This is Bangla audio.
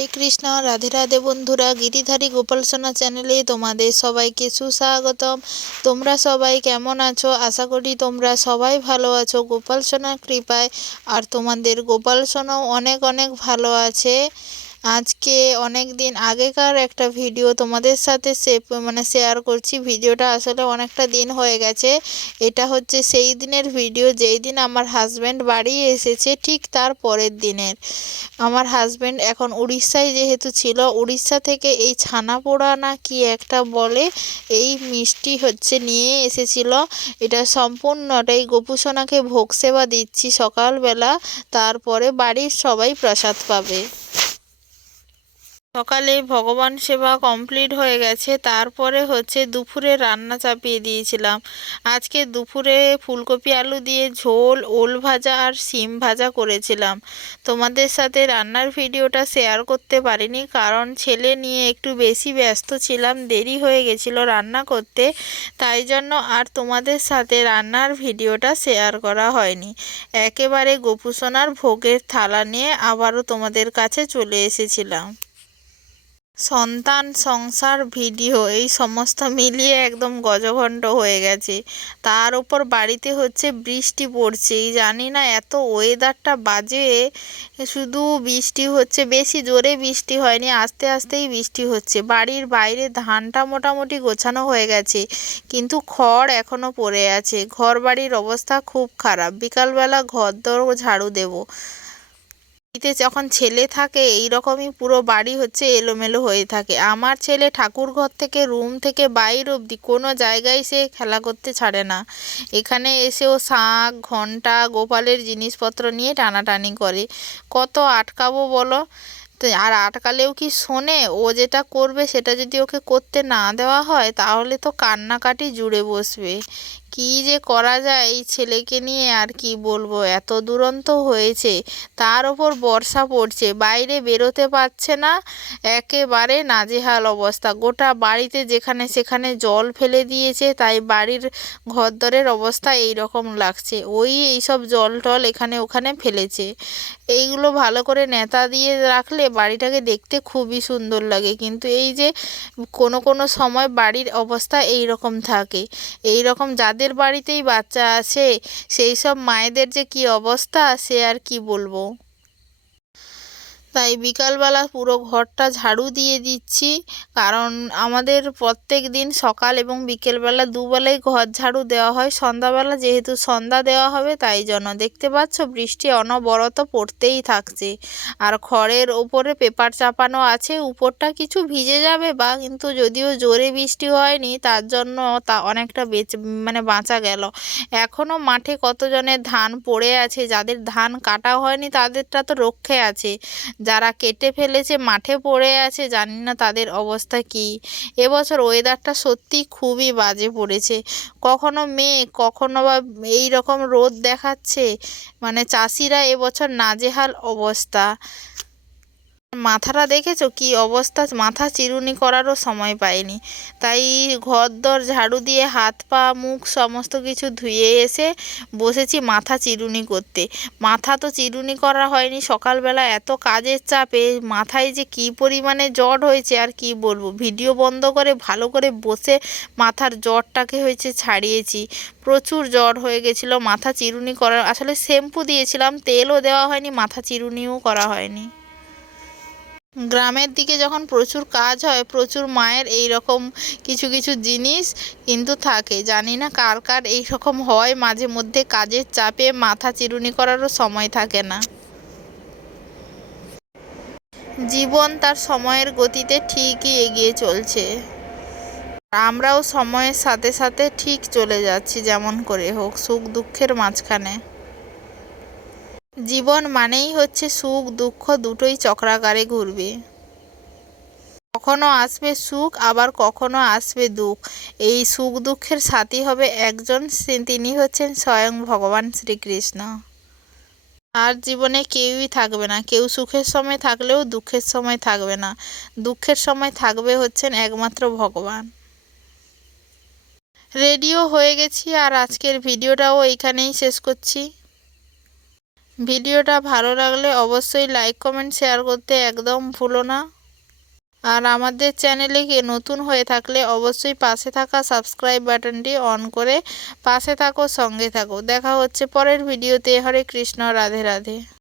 শ্রীকৃষ্ণ রাধে রাধে বন্ধুরা, গিরিধারী গোপাল সোনা চ্যানেলে তোমাদের সবাইকে সুস্বাগতম। তোমরা সবাই কেমন আছো? আশা করি তোমরা সবাই ভালো আছো। গোপাল সোনার কৃপায় আর তোমাদের গোপাল সোনাও অনেক অনেক ভালো আছে। আজকে অনেক দিন আগেকার একটা ভিডিও তোমাদের সাথে মানে শেয়ার করছি। ভিডিওটা আসলে অনেকটা দিন হয়ে গেছে। এটা হচ্ছে সেই দিনের ভিডিও যেই দিন আমার হাজব্যান্ড বাড়ি এসেছে, ঠিক তার পরের দিনের। আমার হাজব্যান্ড এখন উড়িষ্যায় যেহেতু ছিল, উড়িষ্যা থেকে এই ছানা পোড়া না কি একটা বলে, এই মিষ্টি হচ্ছে নিয়ে এসেছিল। এটা সম্পূর্ণটাই গোপুসোনাকে ভোগ সেবা দিচ্ছি সকালবেলা, তারপরে বাড়ির সবাই প্রসাদ পাবে। সকালে ভগবান সেবা কমপ্লিট হয়ে গেছে, তারপরে হচ্ছে দুপুরে রান্না চাপিয়ে দিয়েছিলাম। আজকে দুপুরে ফুলকপি আলু দিয়ে ঝোল, ওল ভাজা আর সিম ভাজা করেছিলাম। তোমাদের সাথে রান্নার ভিডিওটা শেয়ার করতে পারিনি কারণ ছেলে নিয়ে একটু বেশি ব্যস্ত ছিলাম, দেরি হয়ে গেছিল রান্না করতে, তাই জন্য আর তোমাদের সাথে রান্নার ভিডিওটা শেয়ার করা হয়নি। একেবারে গোপুসোনার ভোগের থালা নিয়ে আবারও তোমাদের কাছে চলে এসেছিলাম। সন্তান, সংসার, ভিডিও, এই সমস্ত মিলিয়ে একদম গজঘণ্ট হয়ে গেছে। তার ওপর বাড়িতে হচ্ছে বৃষ্টি পড়ছে এই জানি না এত ওয়েদারটা বাজে, শুধু বৃষ্টি হচ্ছে, বেশি জোরে বৃষ্টি হয়নি, আস্তে আস্তেই বৃষ্টি হচ্ছে। বাড়ির বাইরে ধানটা মোটামুটি গোছানো হয়ে গেছে, কিন্তু খড় এখনও পড়ে আছে। ঘর বাড়ির অবস্থা খুব খারাপ। বিকালবেলা ঘর দর ঝাড়ু দেবো। বাড়িতে যখন ছেলে থাকে এই রকমই পুরো বাড়ি হচ্ছে এলোমেলো হয়ে থাকে। আমার ছেলে ঠাকুর ঘর থেকে রুম থেকে বাইর অবধি কোনো জায়গায় সে খেলা করতে ছাড়ে না। এখানে এসেও শাঁখ, ঘণ্টা, গোপালের জিনিসপত্র নিয়ে টানাটানি করে। কত আটকাবো বলো? তো আর আটকালেও কি শোনে? ও যেটা করবে সেটা যদি ওকে করতে না দেওয়া হয়, তাহলে তো কান্নাকাটি জুড়ে বসবে। কী যে করা যায় এই ছেলেকে নিয়ে আর কি বলব? এত দুরন্ত হয়েছে। তার ওপর বর্ষা পড়ছে। বাইরে বেরোতে পারছে না। একেবারে নাজেহাল অবস্থা। গোটা বাড়িতে যেখানে সেখানে জল ফেলে দিয়েছে, তাই বাড়ির ঘরদরের অবস্থা এই রকম লাগছে। ওই এইসব জল টল এখানে ওখানে ফেলেছে। এইগুলো ভালো করে নেতা দিয়ে রাখলে বাড়িটাকে দেখতে খুবই সুন্দর লাগে। কিন্তু এই যে কোনো কোনো সময় বাড়ির অবস্থা এই রকম থাকে। এই রকম যাদের বাড়িতেই বাচ্চা আছে, সেই সব মায়েদের যে কি অবস্থা, সে আর কি বলব? তাই বিকালবেলা পুরো ঘরটা ঝাড়ু দিয়ে দিচ্ছি। কারণ আমাদের প্রত্যেক দিন সকাল এবং বিকেলবেলা দুবেলাই ঘর ঝাড়ু দেওয়া হয়। সন্ধ্যাবেলা যেহেতু সন্ধ্যা দেওয়া হবে, তাই জন্য দেখতে পাচ্ছ বৃষ্টি অনবরত পড়তেই থাকছে। আর খড়ের ওপরে পেপার চাপানো আছে, উপরটা কিছু ভিজে যাবে বা কিন্তু যদিও জোরে বৃষ্টি হয়নি, তার জন্য তা অনেকটা বেঁচে মানে বাঁচা গেল। এখনও মাঠে কতজনের ধান পড়ে আছে, যাদের ধান কাটা হয়নি, তাদেরটা তো রক্ষে আছে। যারা কেটে ফেলেছে, মাঠে পড়ে আছে, জানি না তাদের অবস্থা কি। এবছর ওয়েদারটা সত্যি খুবই বাজে পড়েছে। কখনো মেঘ, কখনো বা এই রকম রোদ দেখাচ্ছে। মানে চাষিরা এবছর নাজেহাল অবস্থা। মাথাটা দেখেছ? কি অবস্থা? মাথা চিরুনি করারও সময় পায়নি তাই ঘর দর ঝাড়ু দিয়ে হাত, পা, মুখ সমস্ত কিছু ধুয়ে এসে বসেছি মাথা চিরুনি করতে। মাথা তো চিরুনি করা হয়নি। সকালবেলা এত কাজের চাপে মাথায় যে কি পরিমাণে জট হয়েছে আর কি বলব? ভিডিও বন্ধ করে ভালো করে বসে মাথার জ্বরটাকে হয়েছে ছাড়িয়েছি। প্রচুর জ্বর হয়ে গেছিল মাথা চিরুনি করার। আসলে শ্যাম্পু দিয়েছিলাম, তেলও দেওয়া হয়নি, মাথা চিরুনিও করা হয়নি। গ্রামের দিকে যখন প্রচুর কাজ হয়, প্রচুর মায়ের এই রকম কিছু কিছু জিনিস কিন্তু থাকে। জানি না কার কার এই রকম হয়, মাঝে মধ্যে কাজের চাপে মাথা চিরুনি করারও সময় থাকে না। জীবন তার সময়ের গতিতে ঠিকই এগিয়ে চলছে। আমরাও সময়ের সাথে সাথে ঠিক চলে যাচ্ছি, যেমন করে হোক সুখ দুঃখের মাঝখানে। জীবন মানেই হচ্ছে সুখ, দুঃখ দুটোই চক্রাকারে ঘুরবে। কখনো আসবে সুখ, আবার কখনো আসবে দুঃখ। এই সুখ দুঃখের সাথী হবে একজন তিনি হচ্ছেন স্বয়ং ভগবান শ্রীকৃষ্ণ। আর জীবনে কেউই থাকবে না। কেউ সুখের সময় থাকলেও দুঃখের সময় থাকবে না। দুঃখের সময় থাকবে হচ্ছেন একমাত্র ভগবান। রেডিও হয়ে গেছি আর আজকের ভিডিওটাও এইখানেই শেষ করছি। ভিডিওটা ভালো লাগলে অবশ্যই লাইক কমেন্ট শেয়ার করতে একদম ভুলো না। আর আমাদের চ্যানেলে গিয়ে নতুন হয়ে থাকলে অবশ্যই পাশে থাকা সাবস্ক্রাইব বাটনটি অন করে পাশে থাকো, সঙ্গে থাকো। দেখা হচ্ছে পরের ভিডিওতে হরে কৃষ্ণ, রাধে রাধে।